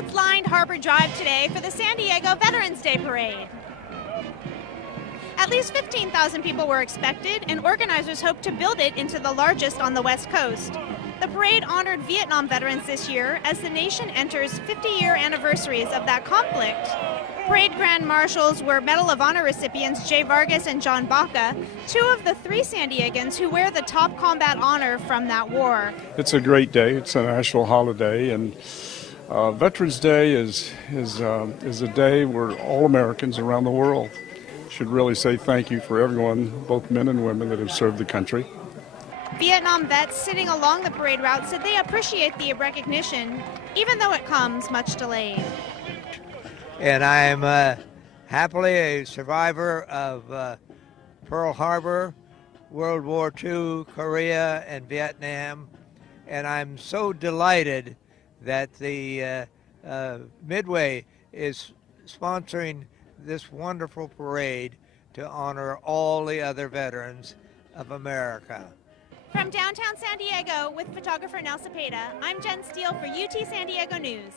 Crowds lined Harbor Drive today for the San Diego Veterans Day Parade. At least 15,000 people were expected, and organizers hope to build it into the largest on the West Coast. The parade honored Vietnam veterans this year as the nation enters 50-year anniversaries of that conflict. Parade Grand Marshals were Medal of Honor recipients Jay Vargas and John Baca, two of the three San Diegans who wear the top combat honor from that war. It's a great day. It's a national holiday, and Veterans Day is a day where all Americans around the world should really say thank you for everyone, both men and women, that have served the country. Vietnam vets sitting along the parade route said they appreciate the recognition, even though it comes much delayed. And I'm happily a survivor of Pearl Harbor, World War II, Korea, and Vietnam. And I'm so delighted that the Midway is sponsoring this wonderful parade to honor all the other veterans of America. From downtown San Diego with photographer Nel Cepeda, I'm Jen Steele for UT San Diego News.